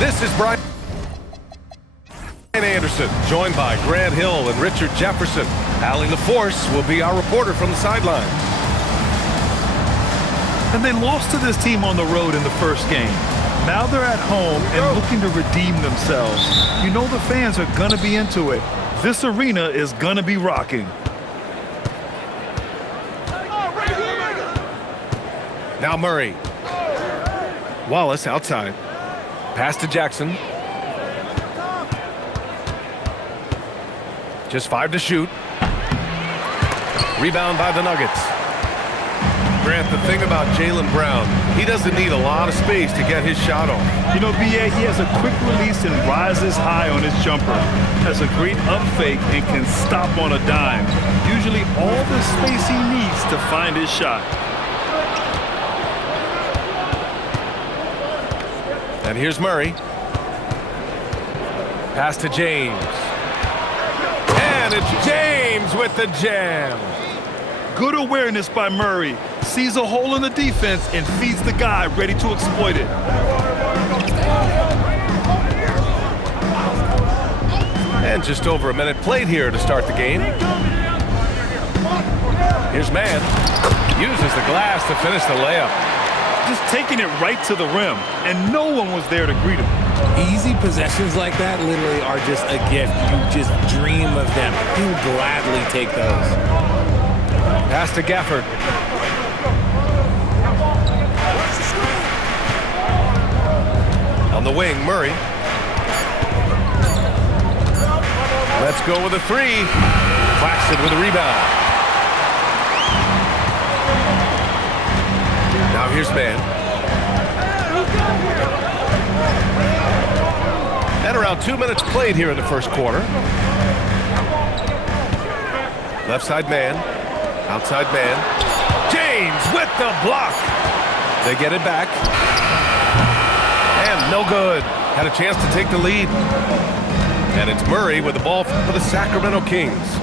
This is Brian Anderson, joined by Grant Hill and Richard Jefferson. Allie LaForce will be our reporter from the sideline. And they lost to this team on the road in the first game. Now they're at home and looking to redeem themselves. You know the fans are going to be into it. This arena is going to be rocking. Now Murray. Wallace outside. Pass to Jackson. Just 5 to shoot. Rebound by the Nuggets. Grant, the thing about Jaylen Brown, he doesn't need a lot of space to get his shot off. You know, B.A., he has a quick release and rises high on his jumper. Has a great up fake and can stop on a dime. Usually all the space he needs to find his shot. And here's Murray. Pass to James. And it's James with the jam. Good awareness by Murray. Sees a hole in the defense and feeds the guy ready to exploit it. And just over a minute played here to start the game. Here's Mann. Uses the glass to finish the layup. Just taking it right to the rim, and no one was there to greet him. Easy possessions like that literally are just a gift. You just dream of them. He'll gladly take those. Pass to Gafford. On the wing, Murray. Let's go with a 3. Claxton with a rebound. Now here's Mann. And around 2 minutes played here in the first quarter. Left side Mann. Outside Mann. James with the block. They get it back. And no good. Had a chance to take the lead. And it's Murray with the ball for the Sacramento Kings.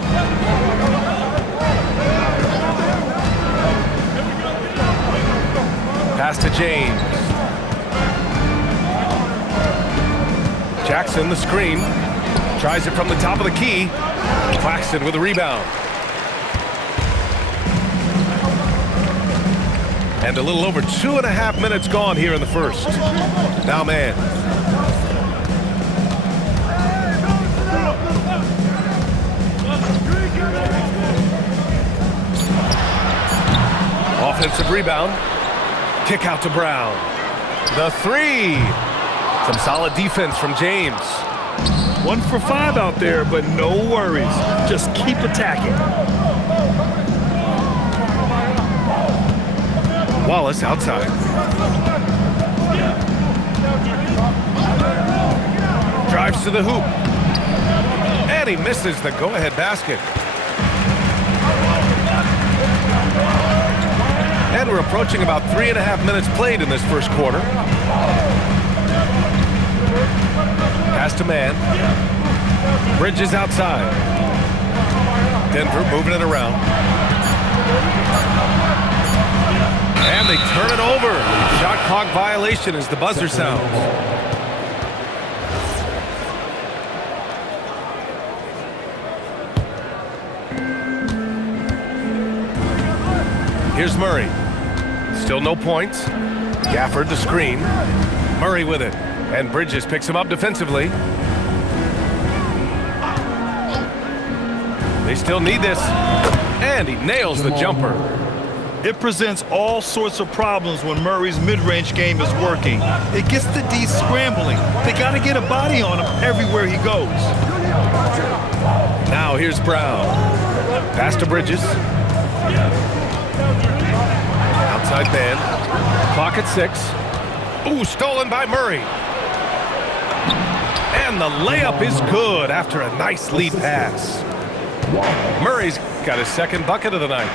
Pass to James. Jackson the screen. Tries it from the top of the key. Claxton with a rebound. And a little over 2.5 minutes gone here in the first. Now Mann. Offensive rebound. Kick out to Brown. The 3. Some solid defense from James. 1 for 5 out there, but no worries. Just keep attacking. Wallace outside. Drives to the hoop. And he misses the go-ahead basket. And we're approaching about 3.5 minutes played in this first quarter. Pass to Mann. Bridges outside. Denver moving it around. And they turn it over. Shot clock violation as the buzzer sounds. Here's Murray. Still no points. Gafford the screen. Murray with it. And Bridges picks him up defensively. They still need this. And he nails the jumper. It presents all sorts of problems when Murray's mid-range game is working. It gets the D scrambling. They got to get a body on him everywhere he goes. Now here's Brown. Pass to Bridges. Outside Mann. Clock at 6. Ooh, stolen by Murray. And the layup is good after a nice lead pass. Murray's got his second bucket of the night.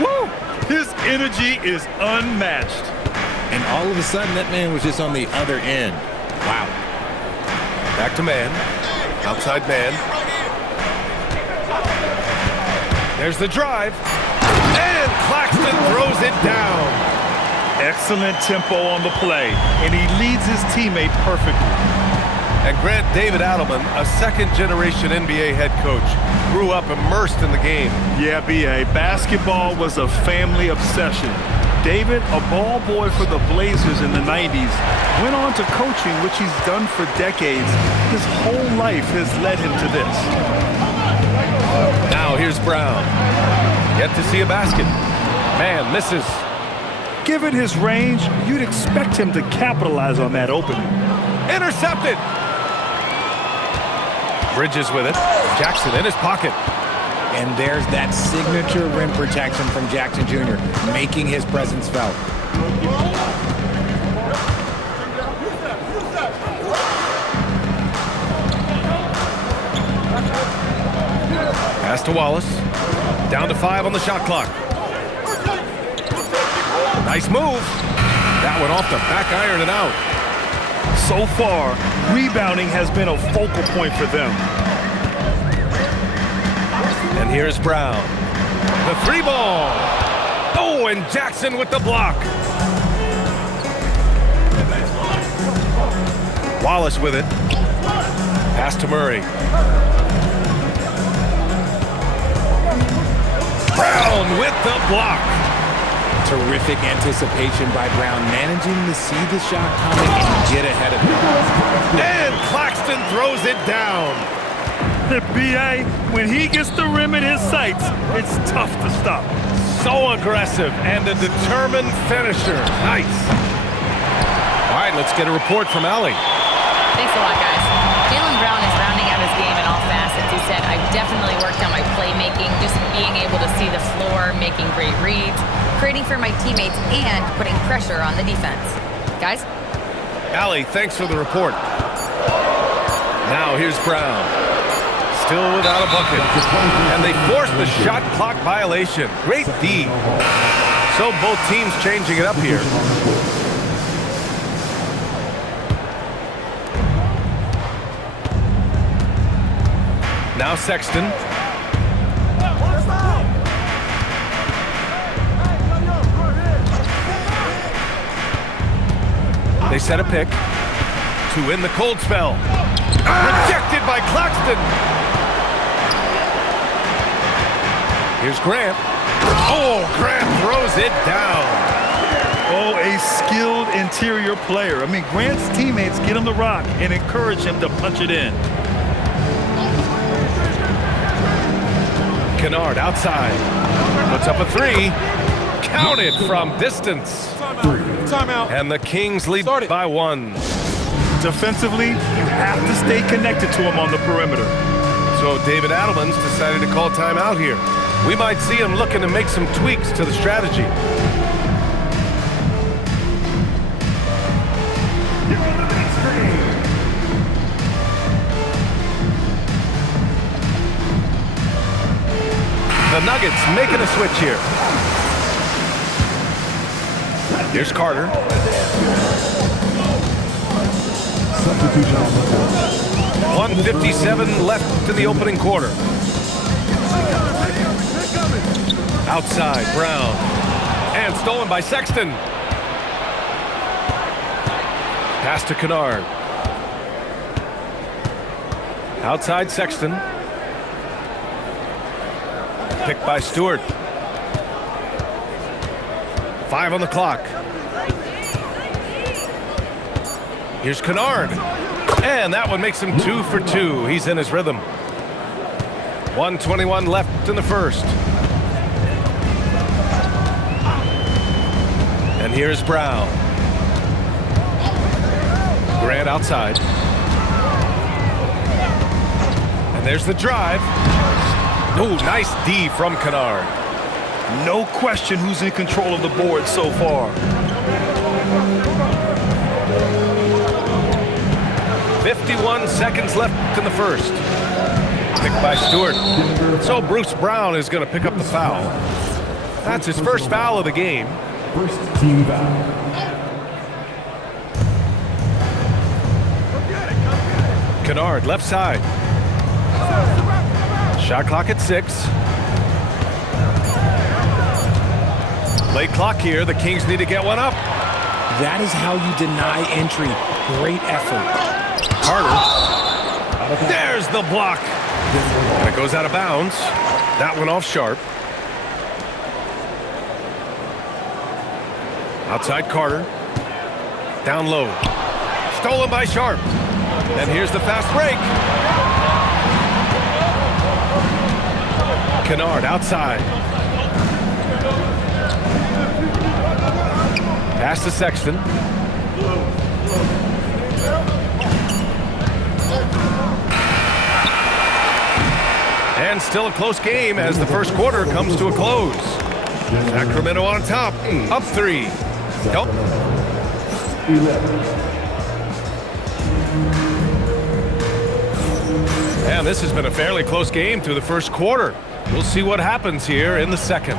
Woo! His energy is unmatched. And all of a sudden, that man was just on the other end. Wow. Back to Mann. Outside Mann. There's the drive. And Claxton throws it down. Excellent tempo on the play, and he leads his teammate perfectly. And Grant, David Adelman, a second-generation NBA head coach, grew up immersed in the game. Yeah, B.A., basketball was a family obsession. David, a ball boy for the Blazers in the 90s, went on to coaching, which he's done for decades. His whole life has led him to this. Now here's Brown. Yet to see a basket. Man misses. Given his range, you'd expect him to capitalize on that opening. Intercepted. Bridges with it. Jackson in his pocket. And there's that signature rim protection from Jackson Jr., making his presence felt. Pass to Wallace. Down to 5 on the shot clock. Nice move. That went off the back iron and out. So far, rebounding has been a focal point for them. And here's Brown. The 3-ball. Oh, and Jackson with the block. Wallace with it. Pass to Murray. Brown with the block. Terrific anticipation by Brown, managing to see the shot coming and get ahead of it. And Claxton throws it down. The B.A., when he gets the rim in his sights, it's tough to stop. So aggressive and a determined finisher. Nice. All right, let's get a report from Allie. Thanks a lot, guys. Jaylen Brown is rounding out his game in all facets. He said, I've definitely worked on my playmaking, just being able to see the floor, making great reads, creating for my teammates, and putting pressure on the defense. Guys? Allie, thanks for the report. Now here's Brown. Still without a bucket. And they force the shot clock violation. Great D. So both teams changing it up here. Now Sexton. They set a pick to win the cold spell. Rejected by Claxton. Here's Grant. Oh, Grant throws it down. Oh, a skilled interior player. I mean, Grant's teammates get him the rock and encourage him to punch it in. Kennard outside. Puts up a 3. Counted from distance. Timeout. And the Kings lead by 1. Defensively, you have to stay connected to him on the perimeter. So David Adelman's decided to call timeout here. We might see him looking to make some tweaks to the strategy. The Nuggets making a switch here. Here's Carter. Substitution on the court. 1:57 left in the opening quarter. Outside, Brown. And stolen by Sexton. Pass to Kennard. Outside, Sexton. Picked by Stewart. 5 on the clock. Here's Kennard. And that one makes him 2 for 2. He's in his rhythm. 1:21 left in the first. And here's Brown. Grant outside. And there's the drive. Oh, nice D from Kennard. No question who's in control of the board so far. 51 seconds left in the first. Picked by Stewart. So Bruce Brown is going to pick up the foul. That's his first foul of the game. First team foul. Kennard, left side. Shot clock at 6. Play clock here. The Kings need to get one up. That is how you deny entry. Great effort. Carter. There's the block. And it goes out of bounds. That one off Sharp. Outside Carter. Down low. Stolen by Sharp. And here's the fast break. Kennard outside. Pass to Sexton. And still a close game as the first quarter comes to a close. Sacramento on top, up 3. Don't. And this has been a fairly close game through the first quarter. We'll see what happens here in the second.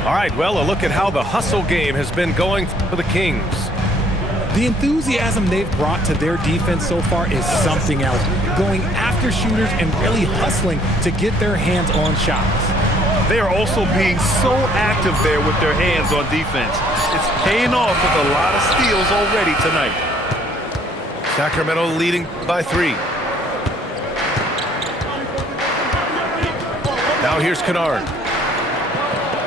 All right, well, a look at how the hustle game has been going for the Kings. The enthusiasm they've brought to their defense so far is something else. Going after shooters and really hustling to get their hands on shots. They are also being so active there with their hands on defense. It's paying off with a lot of steals already tonight. Sacramento leading by 3. Now here's Kennard.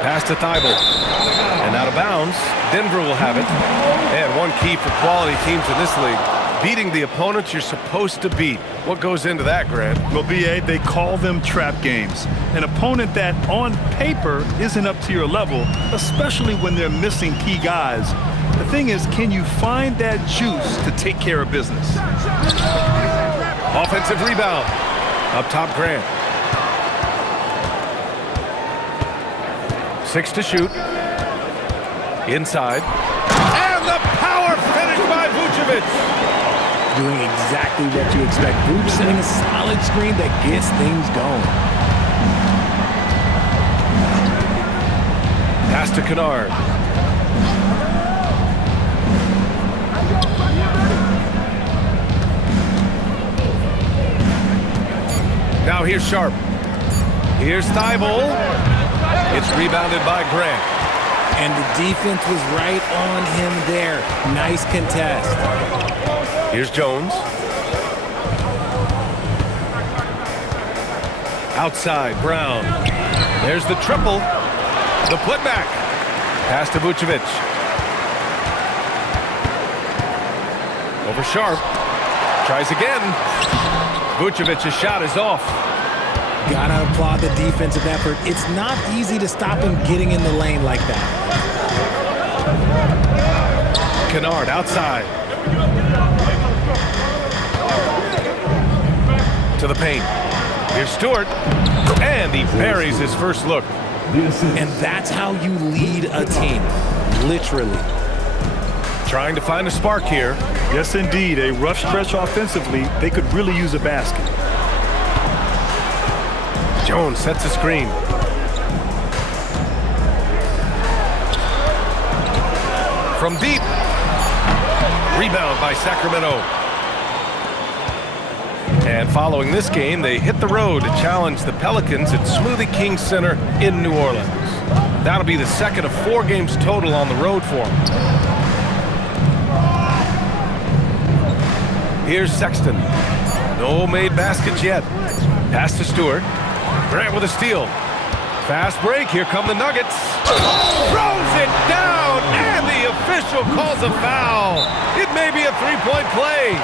Pass to Thibault. And out of bounds. Denver will have it. And one key for quality teams in this league, beating the opponents you're supposed to beat. What goes into that, Grant? Well, B.A., they call them trap games. An opponent that, on paper, isn't up to your level, especially when they're missing key guys. The thing is, can you find that juice to take care of business? Offensive rebound. Up top, Grant. 6 to shoot. Inside. And the power finish by Vucevic. Doing exactly what you expect. Vuce setting a solid screen that gets things going. Pass to Kennard. Now here's Sharp. Here's Thibault. It's rebounded by Grant. And the defense was right on him there. Nice contest. Here's Jones. Outside, Brown. There's the triple. The putback. Pass to Vucevic. Over Sharp. Tries again. Vucevic's shot is off. Gotta applaud the defensive effort. It's not easy to stop him getting in the lane like that. Kennard outside. To the paint. Here's Stewart. And he buries his first look. And that's how you lead a team. Literally. Trying to find a spark here. Yes, indeed. A rough stretch offensively. They could really use a basket. Jones sets a screen. From deep. Rebound by Sacramento. And following this game, they hit the road to challenge the Pelicans at Smoothie King Center in New Orleans. That'll be the second of 4 games total on the road for them. Here's Sexton. No made baskets yet. Pass to Stewart. Grant with a steal. Fast break. Here come the Nuggets. Throws it down, and the official calls a foul. It may be a 3-point play.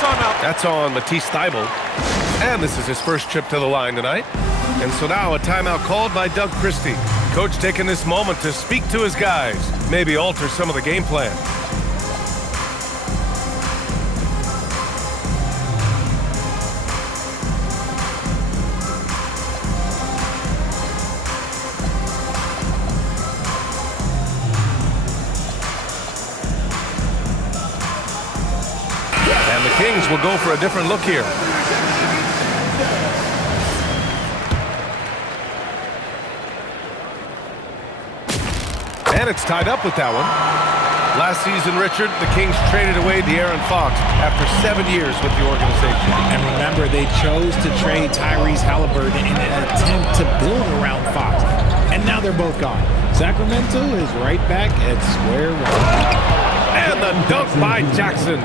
Timeout. That's on Matisse Thybulle. And this is his first trip to the line tonight. And so now a timeout called by Doug Christie. Coach taking this moment to speak to his guys, maybe alter some of the game plan. And the Kings will go for a different look here. And it's tied up with that one. Last season, Richard, the Kings traded away De'Aaron Fox after 7 years with the organization. And remember, they chose to trade Tyrese Halliburton in an attempt to build around Fox. And now they're both gone. So Sacramento is right back at square one. And the dunk by Jackson.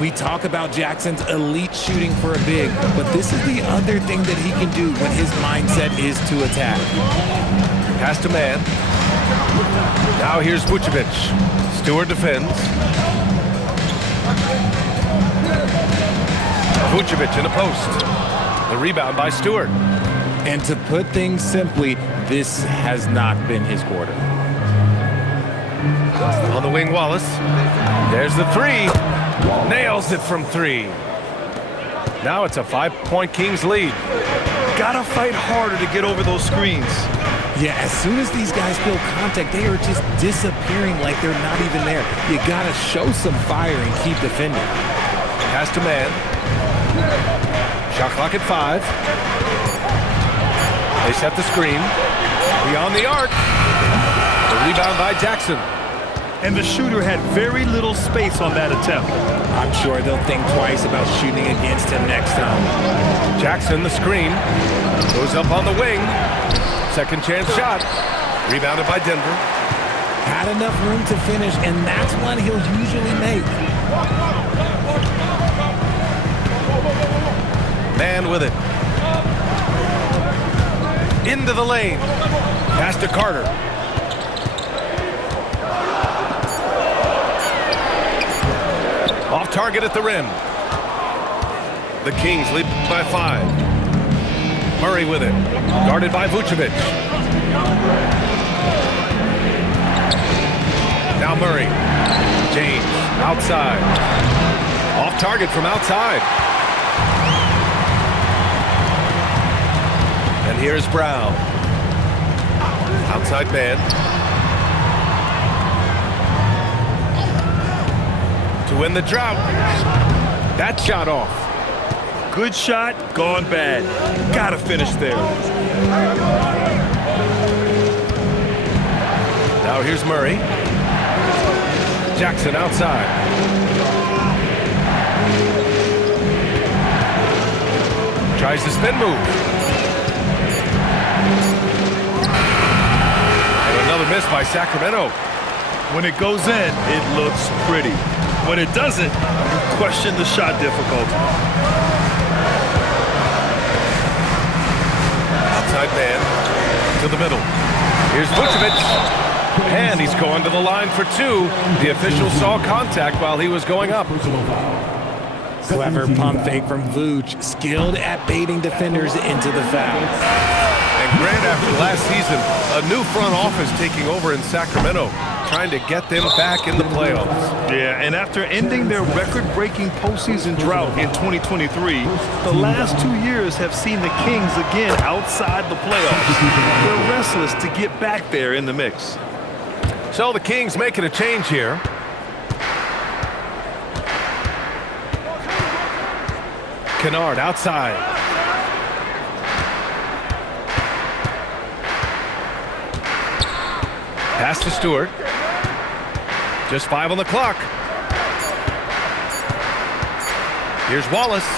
We talk about Jackson's elite shooting for a big, but this is the other thing that he can do when his mindset is to attack. Pass to man. Now here's Vucevic. Stewart defends. Vucevic in a post. The rebound by Stewart. And to put things simply, this has not been his quarter. On the wing, Wallace. There's the three. Nails it from three. Now it's a 5-point Kings lead. Gotta fight harder to get over those screens. Yeah, as soon as these guys feel contact, they are just disappearing like they're not even there. You gotta show some fire and keep defending. Pass to man. Shot clock at 5. They set the screen. Beyond the arc. The rebound by Jackson. And the shooter had very little space on that attempt. I'm sure they'll think twice about shooting against him next time. Jackson, the screen. Goes up on the wing. Second chance shot. Rebounded by Denver. Had enough room to finish, and that's one he'll usually make. Man with it. Into the lane. Pass to Carter. Off target at the rim. The Kings lead by 5. Murray with it. Guarded by Vucevic. Now Murray. James outside. Off target from outside. And here's Brown. Outside man. To win the drought. That shot off. Good shot, gone bad. Gotta finish there. Now here's Murray. Jackson outside. Tries the spin move. And another miss by Sacramento. When it goes in, it looks pretty. When it doesn't, you question the shot difficulty. Outside man to the middle. Here's Vucevic. And he's going to the line for 2. The official saw contact while he was going up. Clever pump fake from Vooch, skilled at baiting defenders into the foul. And Grant, after last season, a new front office taking over in Sacramento, trying to get them back in the playoffs. Yeah, and after ending their record-breaking postseason drought in 2023, the last 2 years have seen the Kings again outside the playoffs. They're restless to get back there in the mix. So the Kings making a change here. Kennard outside. Pass to Stewart. Just 5 on the clock. Here's Wallace.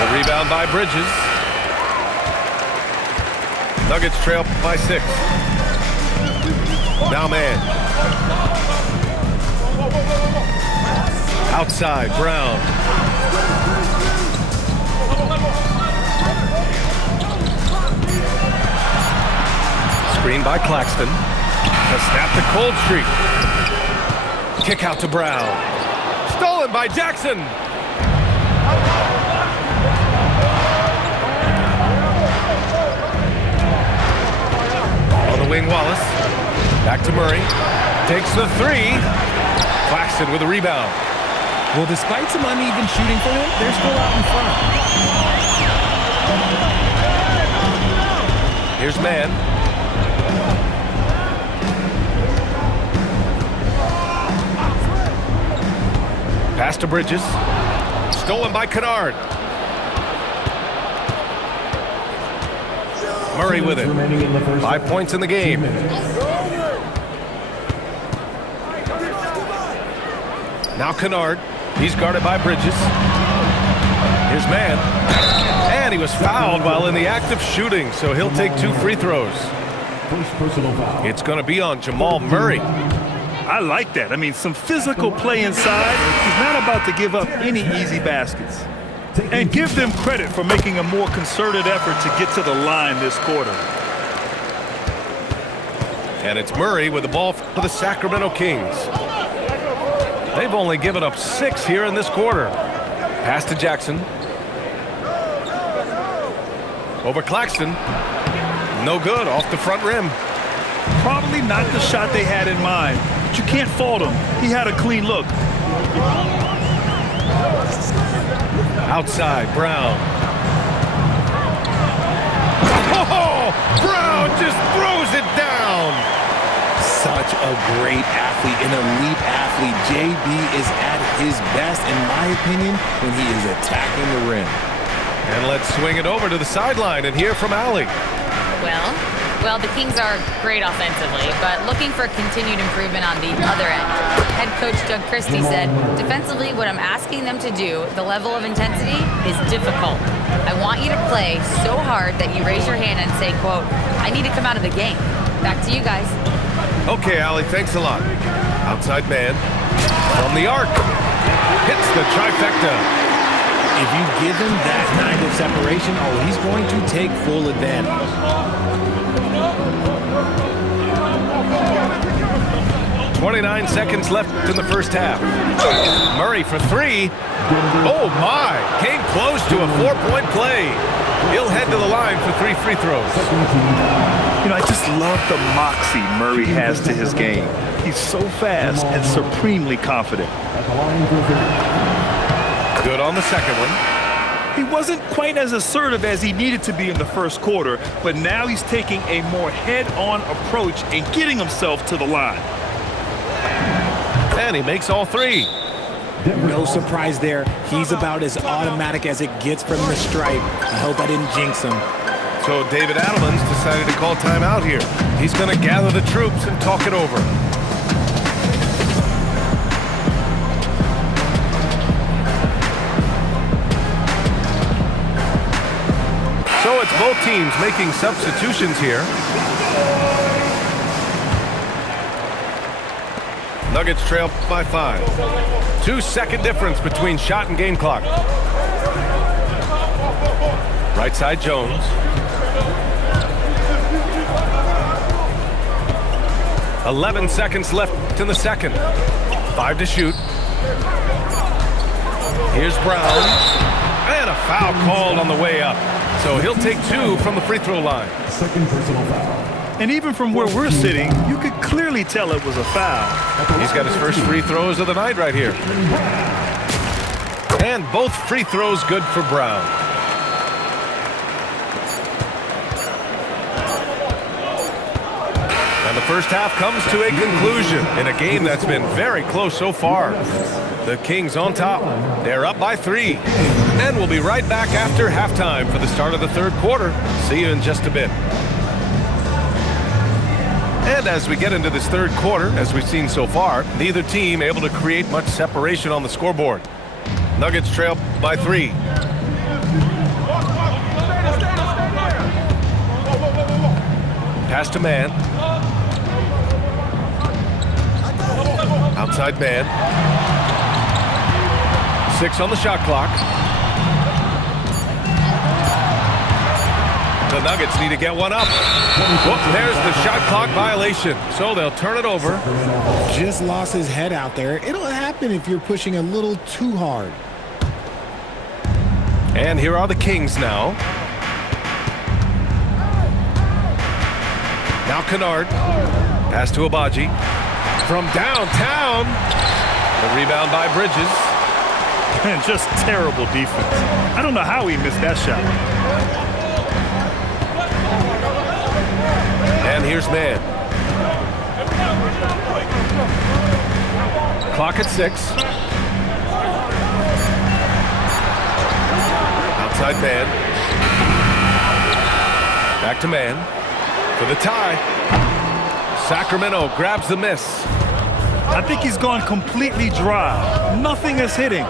The rebound by Bridges. Nuggets trail by 6. Now man. Outside, Brown. Screen by Claxton. To snap the cold streak. Kick out to Brown. Stolen by Jackson. On the wing, Wallace. Back to Murray. Takes the 3. Claxton with a rebound. Well, despite some uneven shooting for him, they're still out in front. Here's man. Pass to Bridges. Stolen by Kennard. Murray with it. 5 points in the game. Now Kennard. He's guarded by Bridges. Here's man. And he was fouled while in the act of shooting, so he'll take 2 free throws. First personal foul. It's going to be on Jamal Murray. I like that. I mean, some physical play inside. He's not about to give up any easy baskets. And give them credit for making a more concerted effort to get to the line this quarter. And it's Murray with the ball for the Sacramento Kings. They've only given up 6 here in this quarter. Pass to Jackson. Over Claxton. No good, off the front rim. Probably not the shot they had in mind, but you can't fault him. He had a clean look. Outside, Brown. Oh, Brown just throws it down. Such a great athlete, an elite athlete. JB is at his best, in my opinion, when he is attacking the rim. And let's swing it over to the sideline and hear from Allie. Well, the Kings are great offensively, but looking for continued improvement on the other end. Head coach Doug Christie said, defensively, what I'm asking them to do, the level of intensity, is difficult. I want you to play so hard that you raise your hand and say, quote, I need to come out of the game. Back to you guys. Okay, Allie, thanks a lot. Outside man. From the arc. Hits the trifecta. If you give him that kind of separation, he's going to take full advantage. 29 seconds left in the first half. Murray for 3. Oh my! Came close to a 4-point play. He'll head to the line for 3 free throws. You know, I just love the moxie Murray has to his game. He's so fast and supremely confident. Good on the second one. He wasn't quite as assertive as he needed to be in the first quarter, but now he's taking a more head-on approach and getting himself to the line. And he makes all 3. No surprise there. He's about as automatic as it gets from the stripe. I hope I didn't jinx him. So David Adelman's decided to call timeout here. He's going to gather the troops and talk it over. So it's both teams making substitutions here. Nuggets trail by 5. 2-second difference between shot and game clock. Right side Jones. "11 seconds left in the second. 5 to shoot. Here's Brown. And a foul called on the way up. So he'll take 2 from the free throw line. Second personal foul. And even from where we're sitting, you could clearly tell it was a foul. He's got his first free throws of the night right here. And both free throws good for Brown. And the first half comes to a conclusion in a game that's been very close so far. The Kings on top. They're up by 3. And we'll be right back after halftime for the start of the third quarter. See you in just a bit. And as we get into this third quarter, as we've seen so far, neither team able to create much separation on the scoreboard. Nuggets trail by 3. Pass to man. Outside man. 6 on the shot clock. The Nuggets need to get one up. Whoop, there's the shot clock violation. So they'll turn it over. Just lost his head out there. It'll happen if you're pushing a little too hard. And here are the Kings now. Now Kennard. Pass to Abaji. From downtown. The rebound by Bridges. And just terrible defense. I don't know how he missed that shot. And here's man. Clock at 6. Outside man. Back to man. For the tie. Sacramento grabs the miss. I think he's gone completely dry. Nothing is hitting.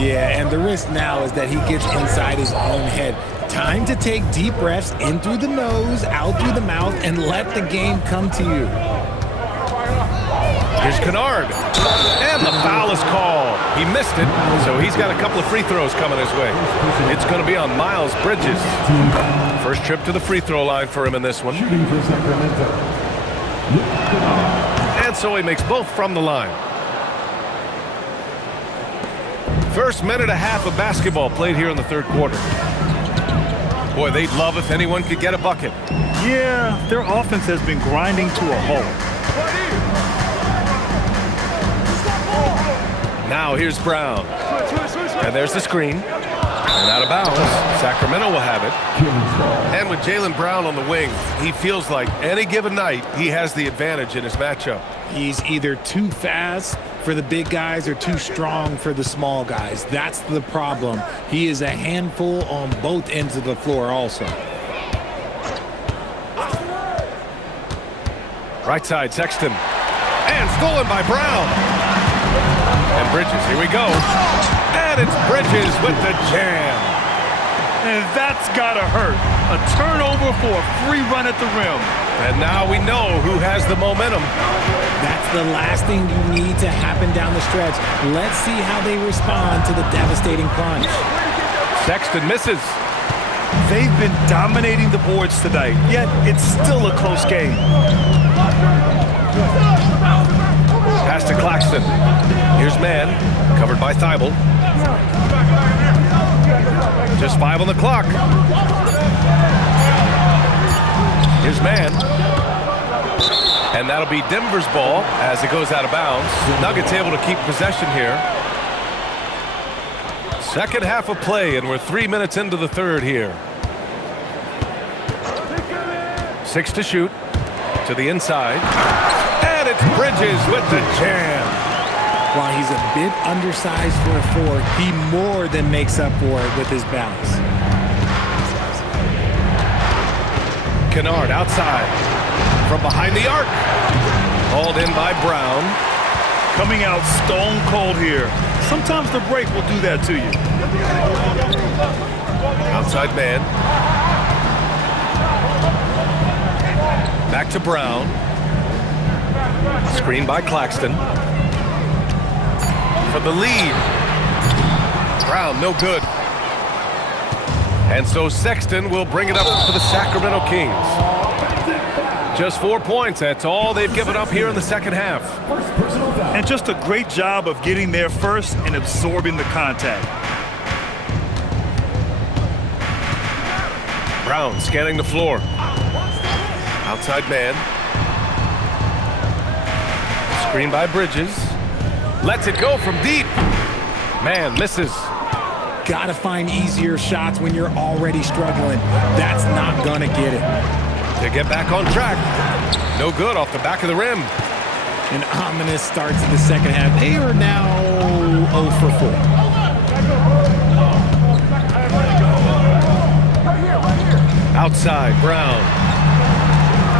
Yeah, and the risk now is that he gets inside his own head. Time to take deep breaths in through the nose, out through the mouth, and let the game come to you. Here's Kennard. And the foul is called. He missed it, so he's got a couple of free throws coming his way. It's going to be on Miles Bridges. First trip to the free throw line for him in this one. Shooting for Sacramento. And so he makes both from the line. First minute and a half of basketball played here in the third quarter. Boy, they'd love if anyone could get a bucket. Yeah, their offense has been grinding to a halt. Now here's Brown. And there's the screen. And out of bounds. Sacramento will have it. And with Jaylen Brown on the wing, he feels like any given night he has the advantage in his matchup. He's either too fast for the big guys or too strong for the small guys. That's the problem. He is a handful on both ends of the floor also. Right side, Sexton. And stolen by Brown. And Bridges, here we go. And it's Bridges with the jam. And that's gotta hurt. A turnover for a free run at the rim. And now we know who has the momentum. That's the last thing you need to happen down the stretch. Let's see how they respond to the devastating punch. Sexton misses. They've been dominating the boards tonight, yet it's still a close game. Pass to Claxton. Here's Man, covered by Thibault. Just 5 on the clock. Here's Man. And that'll be Denver's ball as it goes out of bounds. Nuggets able to keep possession here. Second half of play, and we're 3 minutes into the third here. 6 to shoot. To the inside. And it's Bridges with the jam. While he's a bit undersized for a 4, he more than makes up for it with his balance. Kennard outside. From behind the arc. Hauled in by Brown. Coming out stone cold here. Sometimes the break will do that to you. Outside Man. Back to Brown. Screen by Claxton. For the lead. Brown, no good. And so Sexton will bring it up for the Sacramento Kings. Just 4 points. That's all they've given up here in the second half. And just a great job of getting there first and absorbing the contact. Brown scanning the floor. Outside Man. Screen by Bridges. Lets it go from deep. Man misses. Gotta find easier shots when you're already struggling. That's not gonna get it. To get back on track. No good off the back of the rim. An ominous start to the second half. They are now 0 for 4. Outside, Brown.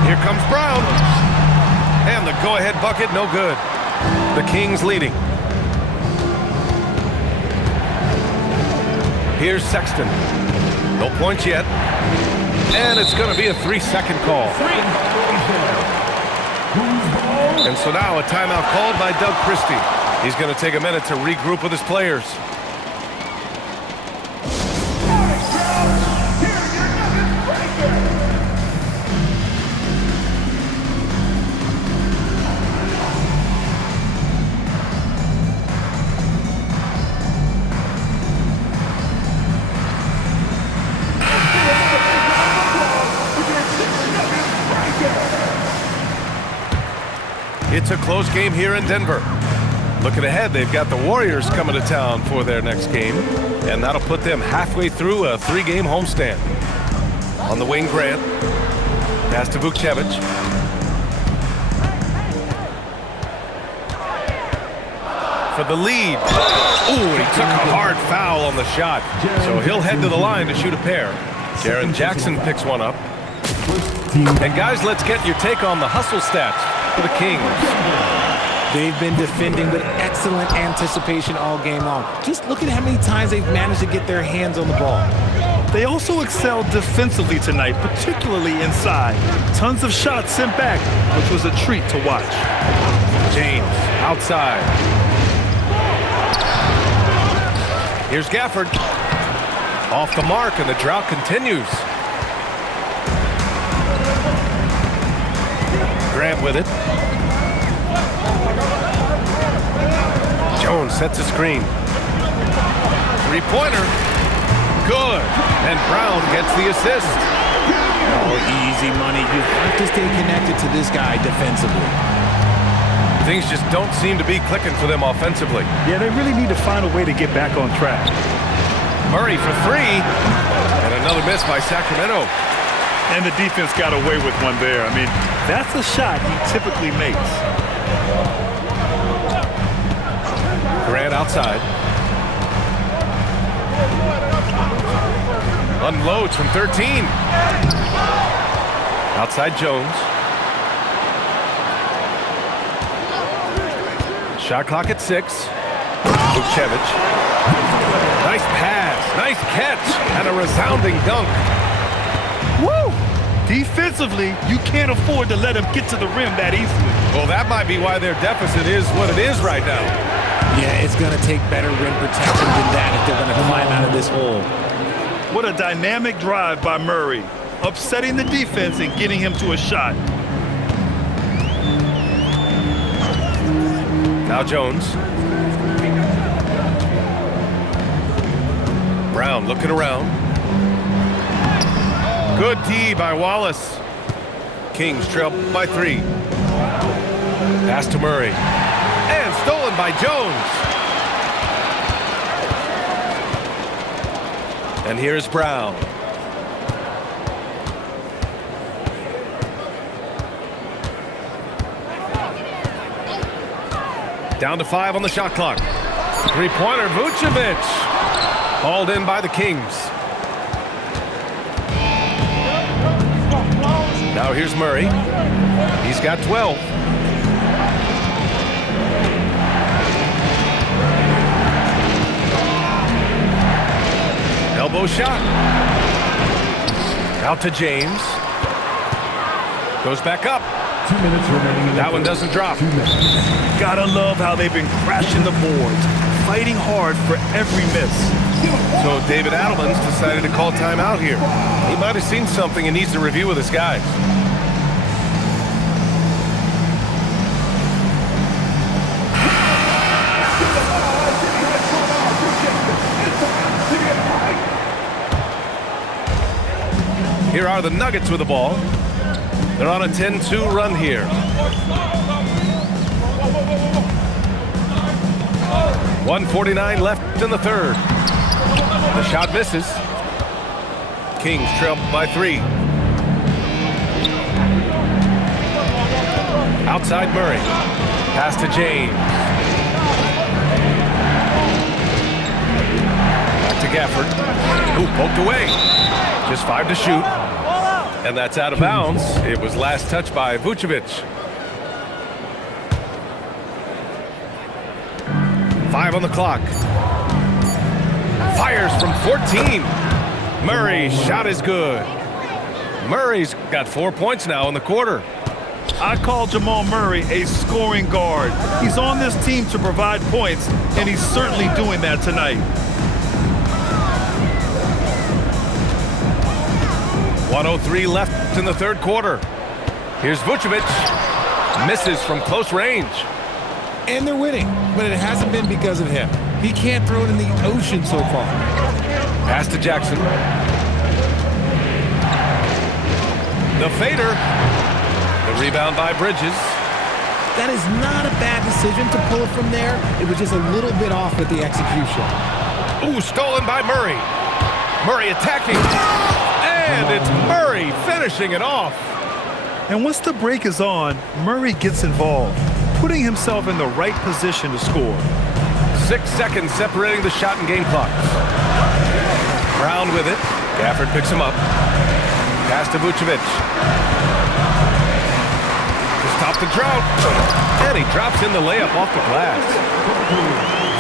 Here comes Brown. And the go-ahead bucket, no good. The Kings leading. Here's Sexton. No points yet. And it's going to be a 3-second call. And so now a timeout called by Doug Christie. He's going to take a minute to regroup with his players. It's a close game here in Denver. Looking ahead, they've got the Warriors coming to town for their next game, and that'll put them halfway through a 3-game homestand. On the wing, Grant. Pass to Vukcevic. For the lead. Ooh, he took a hard foul on the shot, so he'll head to the line to shoot a pair. Jaren Jackson picks one up. And guys, let's get your take on the hustle stats for the Kings. They've been defending with excellent anticipation all game long. Just look at how many times they've managed to get their hands on the ball. They also excelled defensively tonight, particularly inside. Tons of shots sent back, which was a treat to watch. James outside. Here's Gafford. Off the mark, and the drought continues. Grant with it. Jones sets a screen. Three-pointer. Good. And Brown gets the assist. Oh, easy money. You have to stay connected to this guy defensively. Things just don't seem to be clicking for them offensively. Yeah, they really need to find a way to get back on track. Murray for three. And another miss by Sacramento. And the defense got away with one there. I mean, that's a shot he typically makes. Grant outside. Unloads from 13. Outside Jones. Shot clock at 6. Vucevic. Nice pass. Nice catch. And a resounding dunk. Woo! Defensively, you can't afford to let him get to the rim that easily. Well, that might be why their deficit is what it is right now. Yeah, it's going to take better rim protection than that if they're going to climb out of this hole. What a dynamic drive by Murray, upsetting the defense and getting him to a shot. Now Jones. Brown looking around. Good D by Wallace. Kings trail by 3. Pass to Murray. And stolen by Jones. And here's Brown. Down to 5 on the shot clock. Three-pointer, Vucevic. Hauled in by the Kings. Now here's Murray. He's got 12. Elbow shot. Out to James. Goes back up. 2 minutes remaining. That one doesn't drop. 2 minutes. Gotta love how they've been crashing the boards, fighting hard for every miss. So David Adelman's decided to call timeout here. He might have seen something and needs to review with his guys. Here are the Nuggets with the ball. They're on a 10-2 run here. .149 left in the third. The shot misses. Kings trail by 3. Outside Murray. Pass to James. Back to Gafford. Ooh, poked away. Just 5 to shoot. And that's out of bounds. It was last touched by Vucevic. 5 on the clock. Fires from 14. Murray's shot is good. Murray's got 4 points now in the quarter. I call Jamal Murray a scoring guard. He's on this team to provide points, and he's certainly doing that tonight. 1:03 left in the third quarter. Here's Vucevic. Misses from close range. And they're winning, but it hasn't been because of him. He can't throw it in the ocean so far. Pass to Jackson. The fader. The rebound by Bridges. That is not a bad decision to pull it from there. It was just a little bit off with the execution. Ooh, stolen by Murray. Murray attacking. And it's Murray finishing it off. And once the break is on, Murray gets involved, putting himself in the right position to score. 6 seconds separating the shot and game clocks. Brown with it. Gafford picks him up. Pass to Vucevic. To stop the drought. And he drops in the layup off the glass.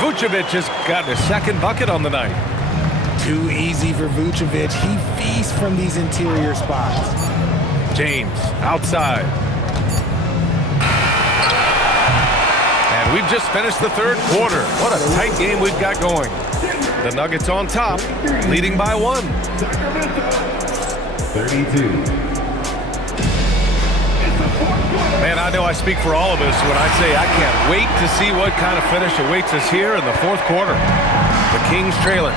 Vucevic has gotten his second bucket on the night. Too easy for Vucevic. He feasts from these interior spots. James outside. And we've just finished the third quarter. What a tight game we've got going. The Nuggets on top, leading by 1. 32. Man, I know I speak for all of us when I say I can't wait to see what kind of finish awaits us here in the fourth quarter. The Kings trailing.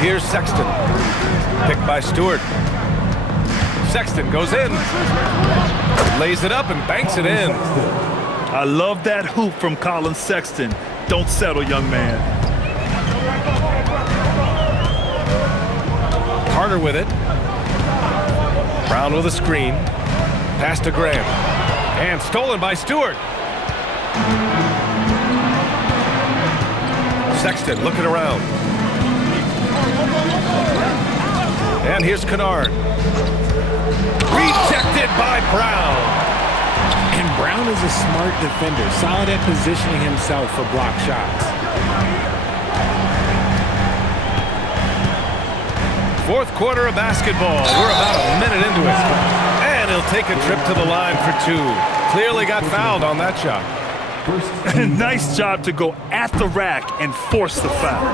Here's Sexton. Picked by Stewart. Sexton goes in. Lays it up and banks it in. I love that hoop from Colin Sexton. Don't settle, young man. Carter with it. Brown with a screen. Pass to Graham. And stolen by Stewart. Sexton looking around. And here's Kennard. Rejected by Brown. And Brown is a smart defender, solid at positioning himself for block shots. Fourth quarter of basketball. We're about a minute into it. And he'll take a trip to the line for 2. Clearly got fouled on that shot. Nice job to go at the rack and force the foul.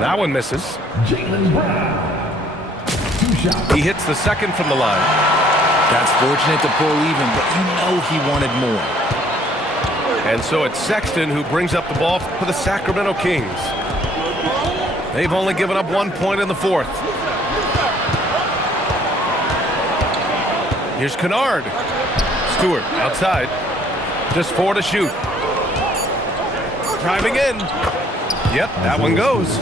That one misses. Jaylen Brown. 2 shots. He hits the second from the line. That's fortunate to pull even, but you know he wanted more. And so it's Sexton who brings up the ball for the Sacramento Kings. They've only given up 1 point in the fourth. Here's Kennard. Stewart outside. Just 4 to shoot. Driving in. Yep, that one goes.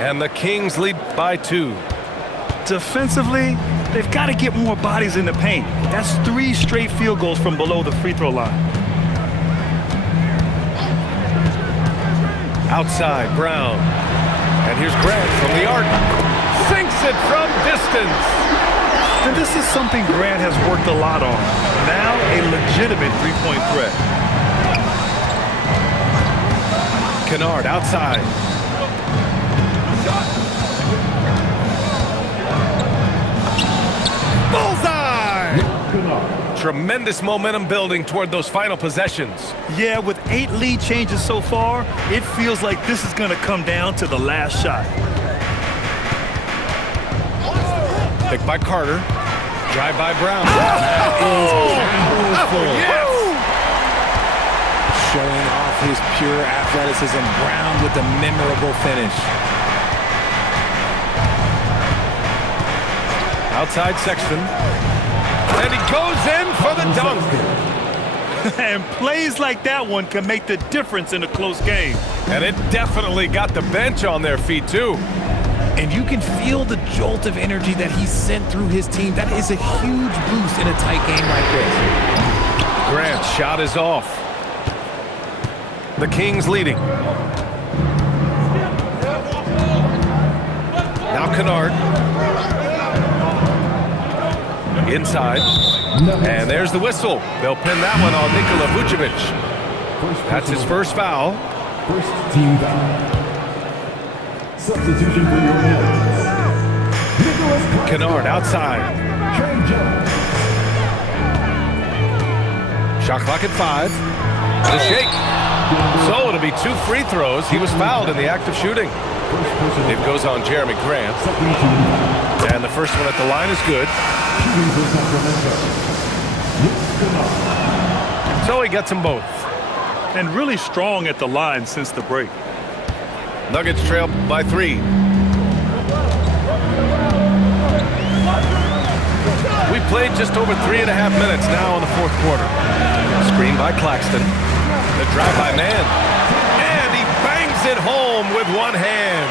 And the Kings lead by 2. Defensively, they've got to get more bodies in the paint. That's 3 straight field goals from below the free throw line. Outside, Brown. And here's Grant from the arc. Sinks it from distance. And this is something Grant has worked a lot on. Now a legitimate three-point threat. Kennard outside. Bullseye! Tremendous momentum building toward those final possessions. Yeah, with 8 lead changes so far, it feels like this is going to come down to the last shot. Picked by Carter. Drive by Brown. Yes! Showing off his pure athleticism. Brown with the memorable finish. Outside Sexton. And he goes in for the dunk. And plays like that one can make the difference in a close game. And it definitely got the bench on their feet, too. And you can feel the jolt of energy that he sent through his team. That is a huge boost in a tight game like this. Grant's shot is off. The Kings leading. Now Kennard. Inside. And there's the whistle. They'll pin that one on Nikola Vucevic. That's his first foul. First team foul. Substitution for your minutes. Kennard outside. Shot clock at 5. The shake. So it'll be 2 free throws. He was fouled in the act of shooting. It goes on Jeremy Grant. And the first one at the line is good. So he gets them both. And really strong at the line since the break. Nuggets trail by 3. We played just over 3.5 minutes now in the fourth quarter. Screen by Claxton. The drive by Man. And he bangs it home with one hand.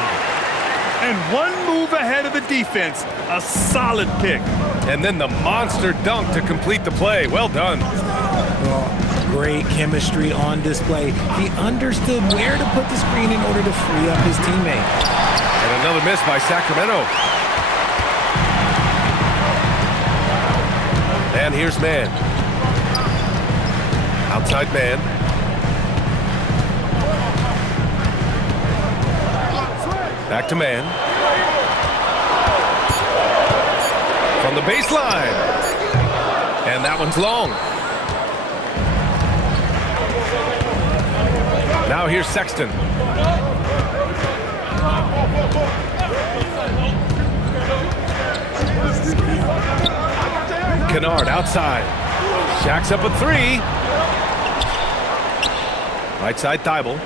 And one move ahead of the defense. A solid pick. And then the monster dunk to complete the play. Well done. Well, great chemistry on display. He understood where to put the screen in order to free up his teammate. And another miss by Sacramento. And here's Man. Outside Man. Back to man. From the baseline. And that one's long. Now here's Sexton. Kennard outside. Jacks up a three. Right side Thibault.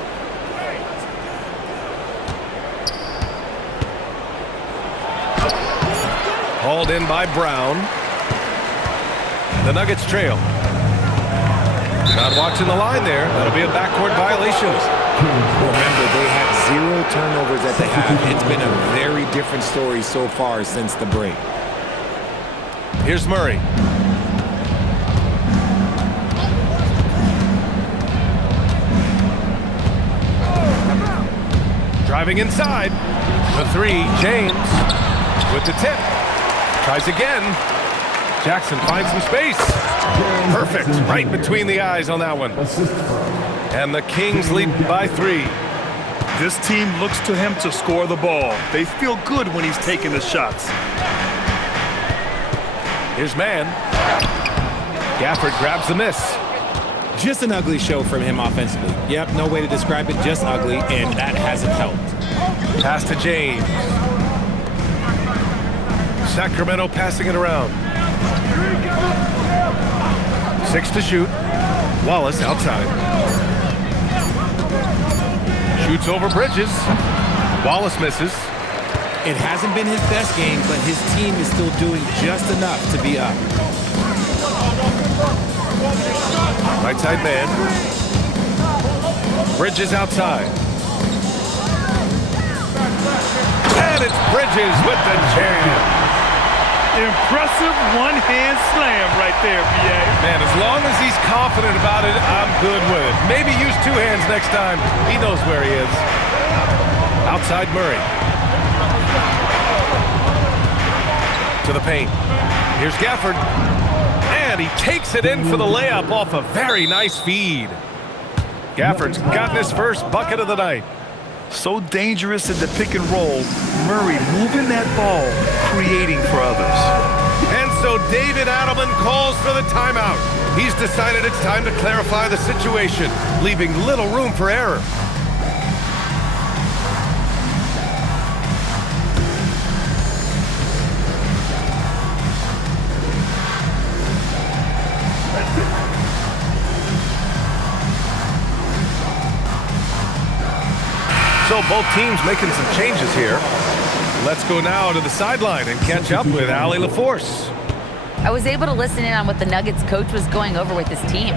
Hauled in by Brown. The Nuggets trail. Not watching the line there. That'll be a backcourt violation. Remember, they had 0 turnovers at the half. It's been a very different story so far since the break. Here's Murray. Driving inside. The three, James with the tip. Tries again. Jackson finds some space. Perfect. Right between the eyes on that one. And the Kings lead by 3. This team looks to him to score the ball. They feel good when he's taking the shots. Here's man. Gafford grabs the miss. Just an ugly show from him offensively. Yep, no way to describe it, just ugly, and that hasn't helped. Pass to James. Sacramento passing it around. 6 to shoot. Wallace outside. Shoots over Bridges. Wallace misses. It hasn't been his best game, but his team is still doing just enough to be up. Right side man. Bridges outside. And it's Bridges with the jam. Impressive one-hand slam right there, B.A. Man, as long as he's confident about it, I'm good with it. Maybe use 2 hands next time. He knows where he is. Outside Murray. To the paint. Here's Gafford. And he takes it in for the layup off a very nice feed. Gafford's gotten his first bucket of the night. So dangerous in the pick and roll. Murray moving that ball, creating for others. And so David Adelman calls for the timeout. He's decided it's time to clarify the situation, leaving little room for error. So both teams making some changes here. Let's go now to the sideline and catch up with Allie LaForce. I was able to listen in on what the Nuggets coach was going over with his team.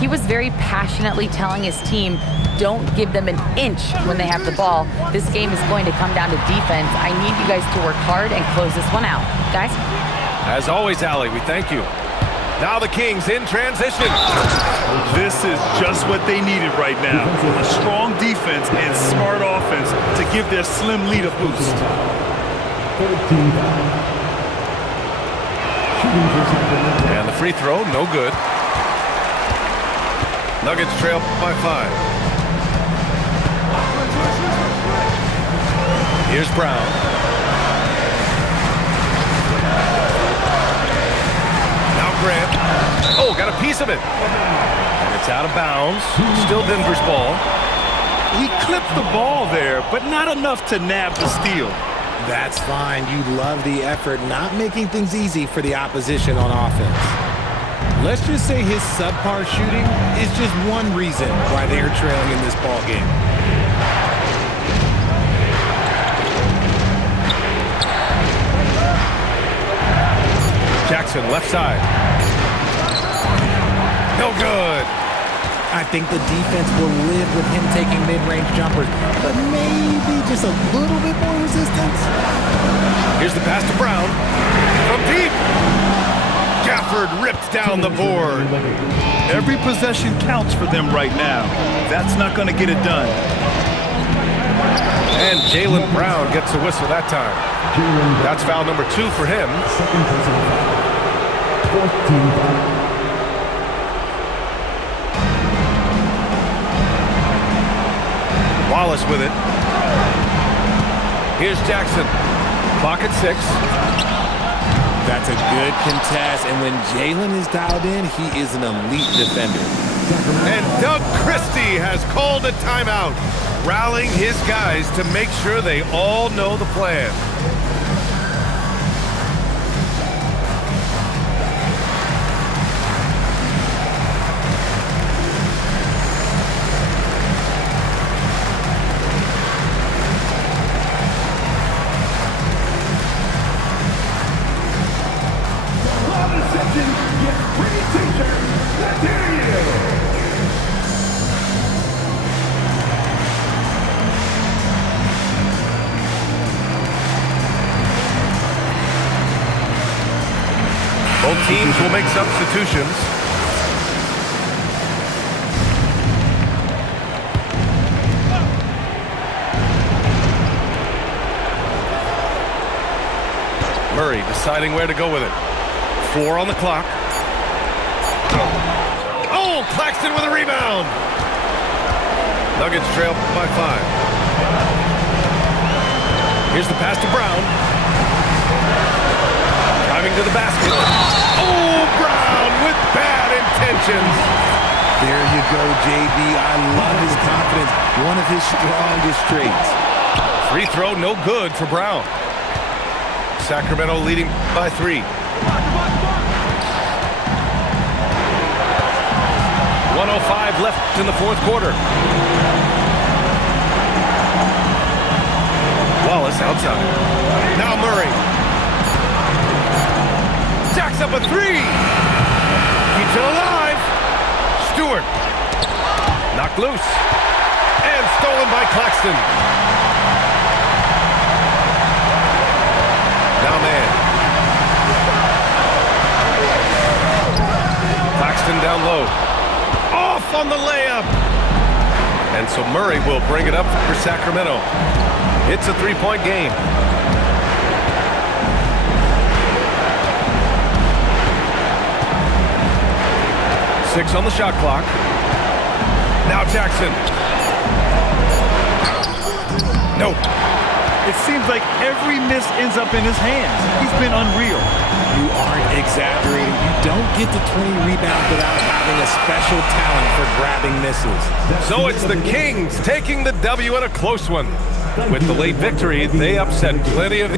He was very passionately telling his team, don't give them an inch when they have the ball. This game is going to come down to defense. I need you guys to work hard and close this one out. Guys? As always, Allie, we thank you. Now the Kings in transition. This is just what they needed right now. A strong defense and smart offense to give their slim lead a boost. And the free throw, no good. Nuggets trail by 5. Here's Brown. Grant. Oh, got a piece of it. And it's out of bounds. Still Denver's ball. He clipped the ball there, but not enough to nab the steal. That's fine. You love the effort, not making things easy for the opposition on offense. Let's just say his subpar shooting is just one reason why they're trailing in this ball game. Jackson, left side. No good. I think the defense will live with him taking mid-range jumpers, but maybe just a little bit more resistance. Here's the pass to Brown. From deep. Gafford ripped down the board. Every possession counts for them right now. That's not going to get it done. And Jaylen Brown gets a whistle that time. That's foul number 2 for him. Wallace with it. Here's Jackson. Clock at 6. That's a good contest, and when Jalen is dialed in, he is an elite defender. And Doug Christie has called a timeout, rallying his guys to make sure they all know the plan. Both teams will make substitutions. Murray deciding where to go with it. 4 on the clock. Oh, Claxton with a rebound. Nuggets trail by 5. Here's the pass to Brown. Driving to the basket. Oh, Brown with bad intentions. There you go, JB. I love his confidence. One of his strongest traits. Free throw, no good for Brown. Sacramento leading by 3. 1:05 left in the fourth quarter. Wallace outside. Now Murray. Jacks up a 3. Keeps it alive. Stewart. Knocked loose. And stolen by Claxton. Now man. Claxton down low. Off on the layup. And so Murray will bring it up for Sacramento. It's a 3-point game. Six on the shot clock. Now Jackson. Nope. It seems like every miss ends up in his hands. He's been unreal. You aren't exaggerating. You don't get to 20 rebounds without having a special talent for grabbing misses. So it's the Kings taking the W in a close one. With the late victory, they upset plenty of